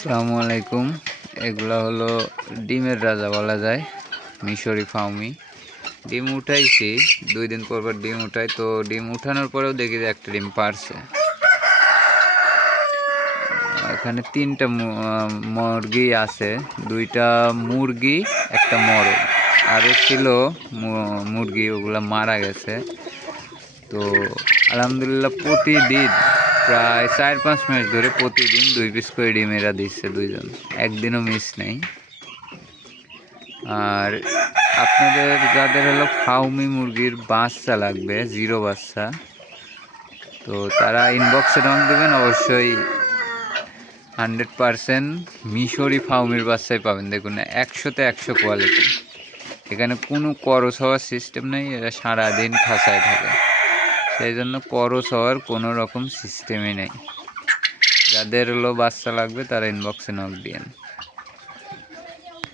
আসসালামু আলাইকুম। এগুলা হলো ডিমের রাজা বলা যায়, মিশরি ফাউমি। ডিম উঠাইছি, 2 দিন পর পর ডিম উঠাই। তো ডিম উঠানোর পরেও দেখি যে একটা ডিম পারছে। এখানে 3টা মুরগি আছে, 2টা মুরগি, একটা মরগ। আরও ছিল মুরগি, ওগুলা মারা গেছে। তো আলহামদুলিল্লাহ প্রতিদিন প্রায় 4-5 মাস ধরে প্রতিদিন 2 পিস করে ডিম এরা দিচ্ছে, 2জন, একদিনও মিস নেই। আর আপনাদের যাদের হলো ফাউমি মুরগির বাচ্চা লাগবে, 0 বাচ্চা, তো তারা ইনবক্সে নক দেবেন। অবশ্যই 100% মিশরি ফাউমির বাচ্চাই পাবেন। দেখুন 100-তে 100 কোয়ালিটি। এখানে কোনো করস হওয়ার সিস্টেম নেই, এরা সারাদিন খাঁচায় থাকে, সেই জন্য করস হওয়ার কোনো রকম সিস্টেমই নেই। যাদের হলো বাচ্চা লাগবে তারা ইনবক্সে নক দিয়েন।